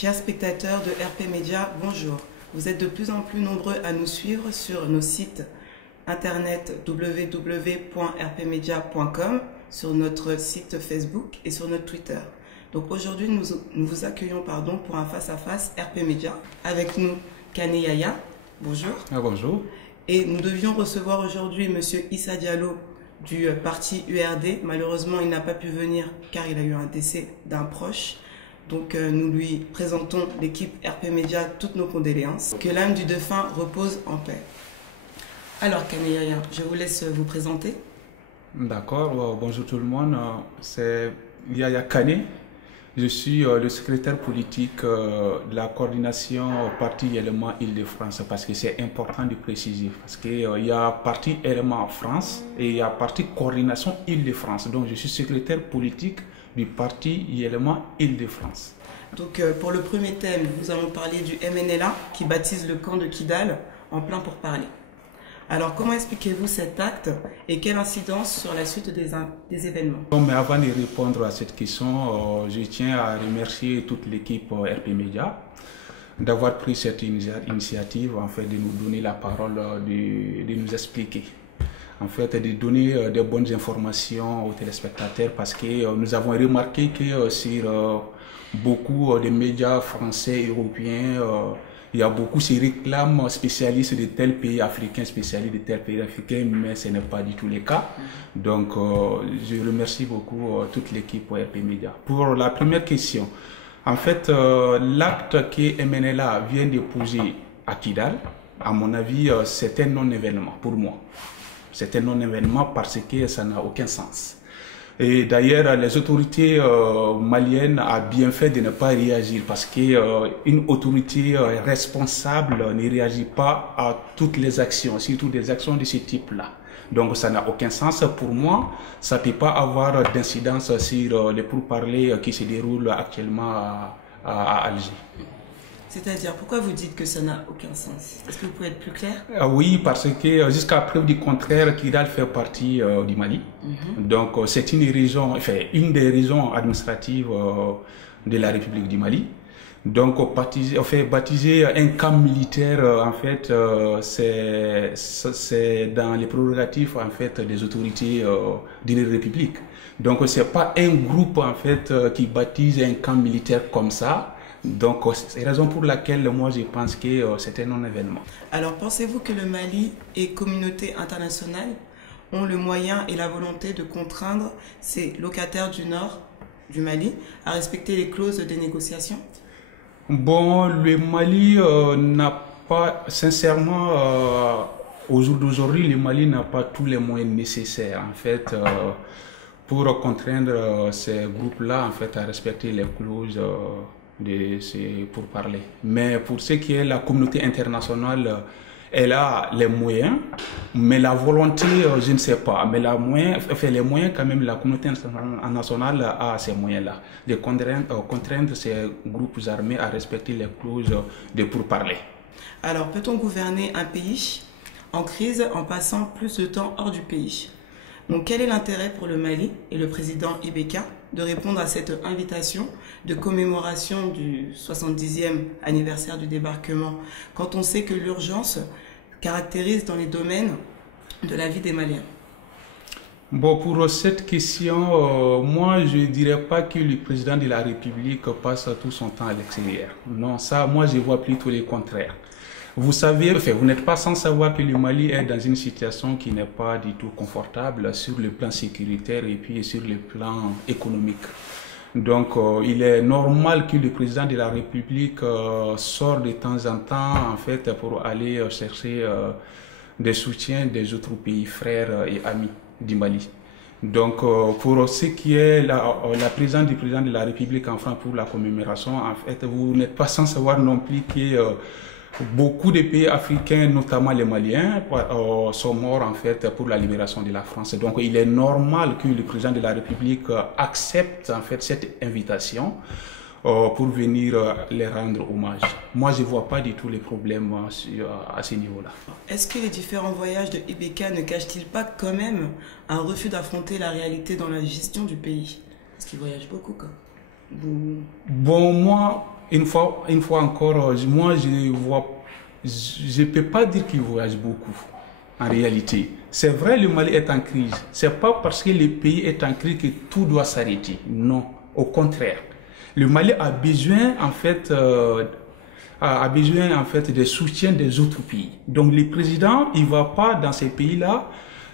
Chers spectateurs de RP Média, bonjour. Vous êtes de plus en plus nombreux à nous suivre sur nos sites internet www.rpmedia.com, sur notre site Facebook et sur notre Twitter. Donc aujourd'hui, nous vous accueillons pour un face-à-face RP Média. Avec nous, Kane Yaya, bonjour. Bonjour. Et nous devions recevoir aujourd'hui M. Issa Diallo du parti URD. Malheureusement, il n'a pas pu venir car il a eu un décès d'un proche. Donc nous lui présentons, l'équipe RP Média, toutes nos condoléances. Que l'âme du défunt repose en paix. Alors Kane Yaya, je vous laisse vous présenter. D'accord, bonjour tout le monde. C'est Yaya Kane. Je suis le secrétaire politique de la coordination parti élément Île-de-France, parce que c'est important de préciser, parce qu'il y a parti élément France et il y a parti coordination Île-de-France. Donc je suis secrétaire politique du parti élément Île-de-France. Donc pour le premier thème, nous allons parler du MNLA qui baptise le camp de Kidal en plein pourparlers. Alors, comment expliquez-vous cet acte et quelle incidence sur la suite des événements? Mais avant de répondre à cette question, je tiens à remercier toute l'équipe RP Média d'avoir pris cette initiative, en fait, de nous donner la parole, de nous expliquer, en fait, de donner de bonnes informations aux téléspectateurs, parce que nous avons remarqué que sur beaucoup de médias français et européens, il y a beaucoup qui réclament spécialistes de tel pays africain, spécialistes de tel pays africain, mais ce n'est pas du tout le cas. Donc, je remercie beaucoup toute l'équipe RP Média. Pour la première question, en fait, l'acte que MNLA vient de poser à Kidal, à mon avis, c'est un non-événement pour moi. C'est un non-événement parce que ça n'a aucun sens. Et d'ailleurs, les autorités maliennes ont bien fait de ne pas réagir, parce qu'une autorité responsable ne réagit pas à toutes les actions, surtout des actions de ce type-là. Donc ça n'a aucun sens pour moi. Ça ne peut pas avoir d'incidence sur les pourparlers qui se déroulent actuellement à Alger. C'est-à-dire, pourquoi vous dites que ça n'a aucun sens? Est-ce que vous pouvez être plus clair? Oui, parce que jusqu'à preuve du contraire, Kidal fait partie du Mali. Donc c'est une région, enfin, une des régions administratives de la République du Mali. Donc baptiser un camp militaire, en fait, c'est dans les prérogatives, en fait, des autorités de la République. Donc c'est pas un groupe, en fait, qui baptise un camp militaire comme ça. Donc, c'est la raison pour laquelle moi je pense que c'est un non-événement. Alors, pensez-vous que le Mali et communauté internationale ont le moyen et la volonté de contraindre ces locataires du nord du Mali à respecter les clauses des négociations? Bon, le Mali n'a pas, sincèrement, au jour d'aujourd'hui, le Mali n'a pas tous les moyens nécessaires, en fait, pour contraindre ces groupes-là, en fait, à respecter les clauses pour parler. Mais pour ce qui est la communauté internationale, elle a les moyens, mais la volonté, je ne sais pas. Mais les moyens, quand même, la communauté internationale a ces moyens-là, de contraindre ces groupes armés à respecter les clauses de pourparlers. Alors, peut-on gouverner un pays en crise en passant plus de temps hors du pays? Donc, quel est l'intérêt pour le Mali et le président Ibeka de répondre à cette invitation de commémoration du 70e anniversaire du débarquement, quand on sait que l'urgence caractérise dans les domaines de la vie des Maliens? Bon, pour cette question, moi je ne dirais pas que le président de la République passe tout son temps à l'extérieur. Non, ça, moi je vois plutôt le contraire. Vous savez, enfin, vous n'êtes pas sans savoir que le Mali est dans une situation qui n'est pas du tout confortable sur le plan sécuritaire et puis sur le plan économique. Donc, il est normal que le président de la République sorte de temps en temps, en fait, pour aller chercher des soutiens des autres pays frères et amis du Mali. Donc, pour ce qui est la présence du président de la République en France pour la commémoration, en fait, vous n'êtes pas sans savoir non plus que beaucoup de pays africains, notamment les Maliens, sont morts, en fait, pour la libération de la France. Donc il est normal que le président de la République accepte, en fait, cette invitation pour venir les rendre hommage. Moi, je ne vois pas du tout les problèmes à ce niveau-là. Est-ce que les différents voyages de Ibeka ne cachent-ils pas quand même un refus d'affronter la réalité dans la gestion du pays? Parce qu'il voyage beaucoup, quoi. Bon, moi, une fois encore, moi, je ne peux pas dire qu'il voyage beaucoup, en réalité. C'est vrai, le Mali est en crise. Ce n'est pas parce que le pays est en crise que tout doit s'arrêter. Non, au contraire. Le Mali a besoin, en fait, des soutiens des autres pays. Donc, le président, il ne va pas dans ces pays-là.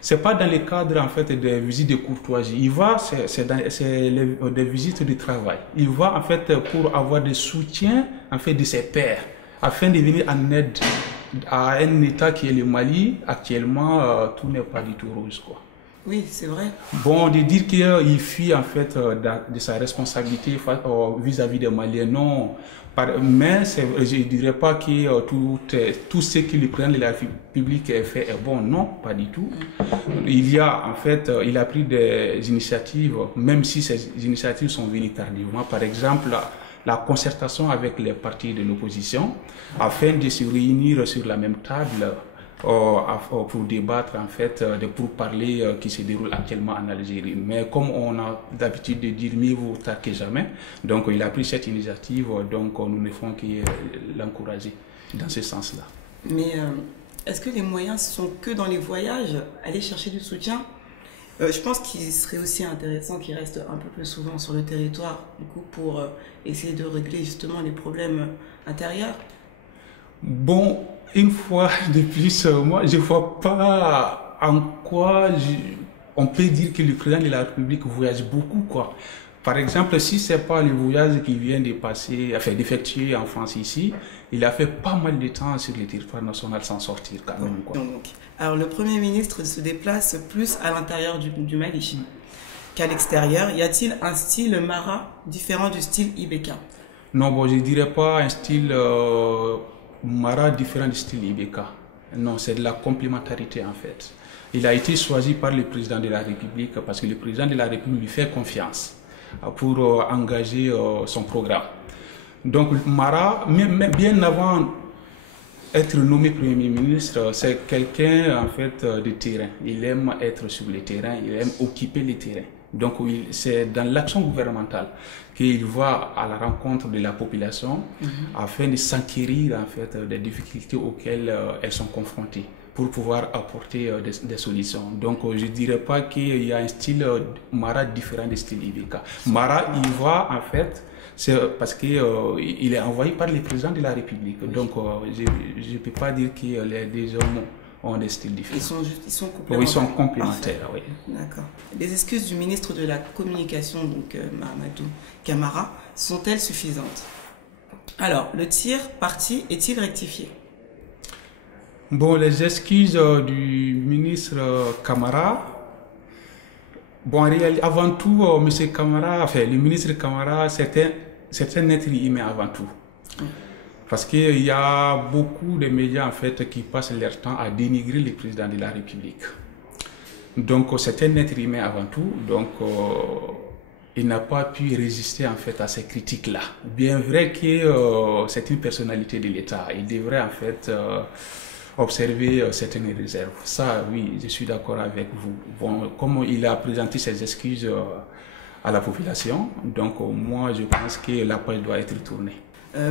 C'est pas dans le cadre, en fait, des visites de courtoisie. Il va, c'est des visites de travail. Il va, en fait, pour avoir des soutiens, en fait, de ses pairs, afin de venir en aide à un État qui est le Mali. Actuellement, tout n'est pas du tout rose, quoi. Oui, c'est vrai. Bon, de dire qu'il fuit, en fait, de sa responsabilité vis-à-vis des Maliens, non. Mais je ne dirais pas que tout ce que le président de la République a fait est bon. Non, pas du tout. Il a pris des initiatives, même si ces initiatives sont venues tardivement. Par exemple, la concertation avec les partis de l'opposition, afin de se réunir sur la même table pour débattre, en fait, pour parler qui se déroule actuellement en Algérie. Mais comme on a d'habitude de dire mieux vaut tard que jamais, donc il a pris cette initiative, donc nous ne faisons que l'encourager dans ce sens-là. Mais est-ce que les moyens sont que dans les voyages, aller chercher du soutien? Je pense qu'il serait aussi intéressant qu'il reste un peu plus souvent sur le territoire, du coup, pour essayer de régler justement les problèmes intérieurs. Bon, une fois de plus, moi, je ne vois pas en quoi on peut dire que le président de la République voyage beaucoup, quoi. Par exemple, si ce n'est pas le voyage qu'il vient de passer, enfin, d'effectuer en France ici, il a fait pas mal de temps sur le territoire national sans sortir, quand même, quoi. Donc, alors, le Premier ministre se déplace plus à l'intérieur du Mali qu'à l'extérieur. Y a-t-il un style Mara différent du style Ibeka? Non, bon, je ne dirais pas un style Mara différent du style Ibeka. Non, c'est de la complémentarité, en fait. Il a été choisi par le président de la République parce que le président de la République lui fait confiance pour engager son programme. Donc, Mara, bien avant être nommé Premier ministre, c'est quelqu'un, en fait, de terrain. Il aime être sur le terrain, il aime occuper le terrain. Donc, c'est dans l'action gouvernementale qu'il va à la rencontre de la population afin de s'enquérir, en fait, des difficultés auxquelles elles sont confrontées pour pouvoir apporter des solutions. Donc, je ne dirais pas qu'il y a un style Mara différent du style Ibeka. Mara, il va, en fait, c'est parce qu'il est envoyé par le président de la République. Donc, je ne peux pas dire que les deux hommes ont des styles différents. Ils sont complémentaires. Oui, ils sont complémentaires, oui. D'accord. Les excuses du ministre de la Communication, donc Mahamadou Camara, sont-elles suffisantes? Alors, le tir parti est-il rectifié? Bon, les excuses du ministre Camara, bon, avant tout, M. Camara, enfin, le ministre Camara, c'est un être humain avant tout. Parce qu'il y a beaucoup de médias, en fait, qui passent leur temps à dénigrer le président de la République. Donc, c'est un être humain avant tout. Donc, il n'a pas pu résister, en fait, à ces critiques-là. Bien vrai que c'est une personnalité de l'État. Il devrait, en fait, observer certaines réserves. Ça, oui, je suis d'accord avec vous. Bon, comme il a présenté ses excuses à la population, donc moi, je pense que la page doit être tournée.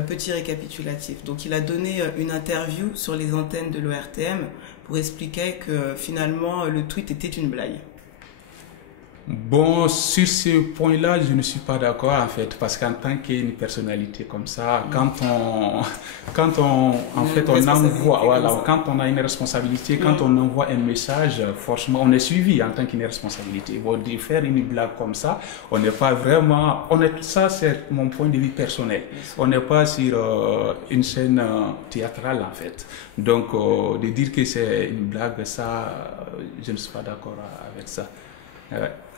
Petit récapitulatif. Donc, il a donné une interview sur les antennes de l'ORTM pour expliquer que finalement, le tweet était une blague. Bon, sur ce point-là, je ne suis pas d'accord, en fait, parce qu'en tant qu'une personnalité comme ça, quand on envoie, voilà, quand on a une responsabilité, quand on envoie un message, forcément, on est suivi en tant qu'une responsabilité. Bon, de faire une blague comme ça, on n'est pas vraiment, ça c'est mon point de vue personnel. On n'est pas sur une scène théâtrale, en fait. Donc, de dire que c'est une blague, ça, je ne suis pas d'accord avec ça.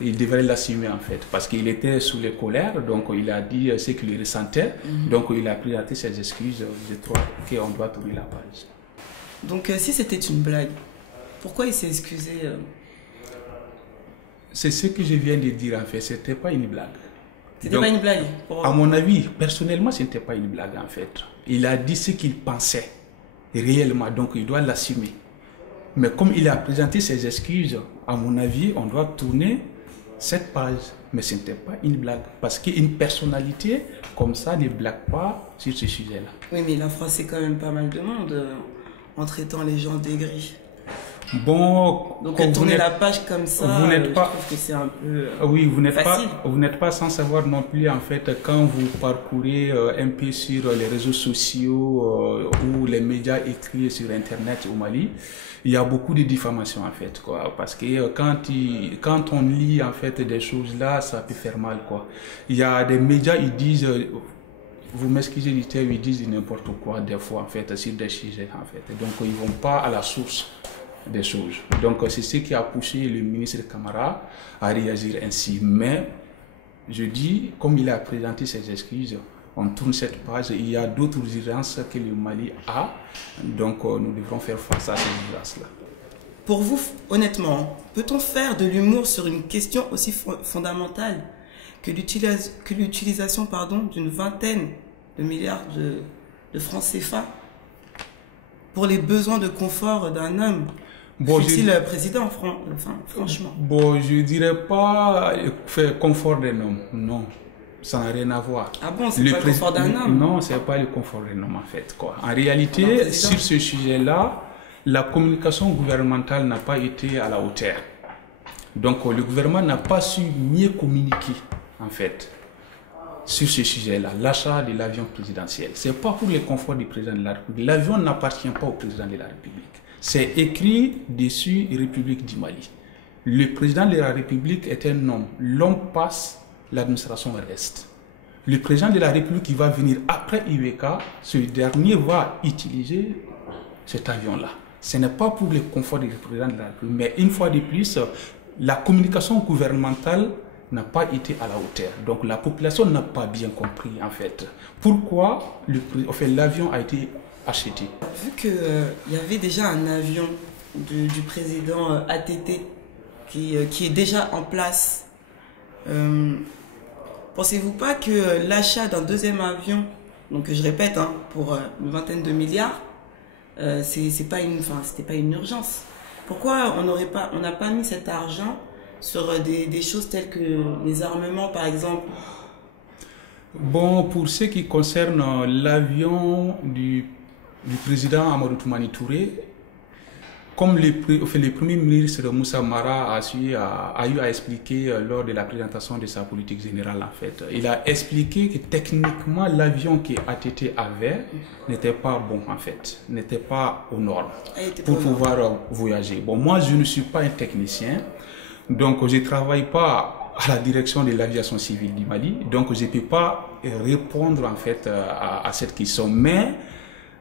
Il devrait l'assumer, en fait, parce qu'il était sous les colères, donc il a dit ce qu'il ressentait, donc il a présenté ses excuses. Je trouve qu'on doit tourner la page. Donc si c'était une blague, pourquoi il s'est excusé C'est ce que je viens de dire, en fait, c'était pas une blague. C'était pas une blague À mon avis, personnellement, ce n'était pas une blague, en fait. Il a dit ce qu'il pensait réellement, donc il doit l'assumer. Mais comme il a présenté ses excuses, à mon avis, on doit tourner cette page, mais ce n'était pas une blague. Parce qu'une personnalité comme ça ne blague pas sur ce sujet-là. Oui, mais il a froissé quand même pas mal de monde en traitant les gens d'aigris. Bon, donc tourner la page comme ça, vous n'êtes pas, je trouve que c'est un peu oui, vous n'êtes facile. Vous n'êtes pas sans savoir non plus, en fait, quand vous parcourez un peu sur les réseaux sociaux ou les médias écrits sur Internet au Mali, il y a beaucoup de diffamation, en fait, quoi. Parce que quand on lit, en fait, des choses là, ça peut faire mal, quoi. Il y a des médias, ils disent... vous m'excusez du terme, ils disent n'importe quoi des fois, en fait, sur des sujets, en fait. Donc, ils ne vont pas à la source des choses. Donc, c'est ce qui a poussé le ministre Camara à réagir ainsi. Mais, je dis, comme il a présenté ses excuses, on tourne cette page, il y a d'autres urgences que le Mali a, donc nous devrons faire face à ces urgences-là. Pour vous, honnêtement, peut-on faire de l'humour sur une question aussi fondamentale que l'utilisation d'une vingtaine de milliards de francs CFA pour les besoins de confort d'un homme? Bon, fut-il président, franchement? Bon, je ne dirais pas confort d'un homme, non. Ça n'a rien à voir. Ah bon, c'est pas le confort d'un homme? Non, c'est pas le confort d'un homme, en fait, quoi. En réalité, sur ce sujet-là, la communication gouvernementale n'a pas été à la hauteur. Donc, le gouvernement n'a pas su mieux communiquer, en fait, sur ce sujet-là, l'achat de l'avion présidentiel. Ce n'est pas pour le confort du président de la République. L'avion n'appartient pas au président de la République. C'est écrit dessus République du Mali. Le président de la République est un homme. L'homme passe, l'administration reste. Le président de la République qui va venir après IBK, ce dernier va utiliser cet avion-là. Ce n'est pas pour le confort du président de la République, mais une fois de plus, la communication gouvernementale n'a pas été à la hauteur. Donc la population n'a pas bien compris, en fait, pourquoi l'avion a été acheté. Vu qu'il y avait déjà un avion du président ATT qui est déjà en place, pensez-vous pas que l'achat d'un deuxième avion, donc je répète, pour une vingtaine de milliards, c'était pas une urgence? Pourquoi on n'a pas mis cet argent sur des choses telles que les armements, par exemple? Bon, pour ce qui concerne l'avion du président Amadou Toumani Touré, comme le premier ministre Moussa Mara a eu à expliquer lors de la présentation de sa politique générale, en fait, il a expliqué que techniquement l'avion que ATT avait n'était pas bon, en fait, n'était pas aux normes pour pouvoir voyager. Bon, moi je ne suis pas un technicien, donc je ne travaille pas à la direction de l'aviation civile du Mali, donc je ne peux pas répondre, en fait, à cette question. Mais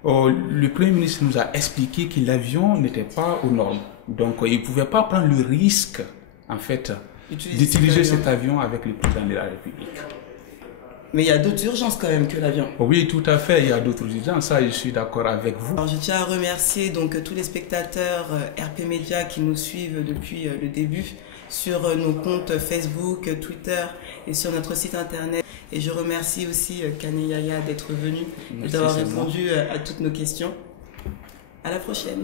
le Premier ministre nous a expliqué que l'avion n'était pas aux normes. Donc, il ne pouvait pas prendre le risque, en fait, d'utiliser cet avion avec le président de la République. Mais il y a d'autres urgences quand même que l'avion. Oui, tout à fait, il y a d'autres urgences, ça je suis d'accord avec vous. Alors, je tiens à remercier donc tous les spectateurs RP Média qui nous suivent depuis le début sur nos comptes Facebook, Twitter et sur notre site internet. Et je remercie aussi Kane Yaya d'être venu et d'avoir répondu à toutes nos questions. À la prochaine.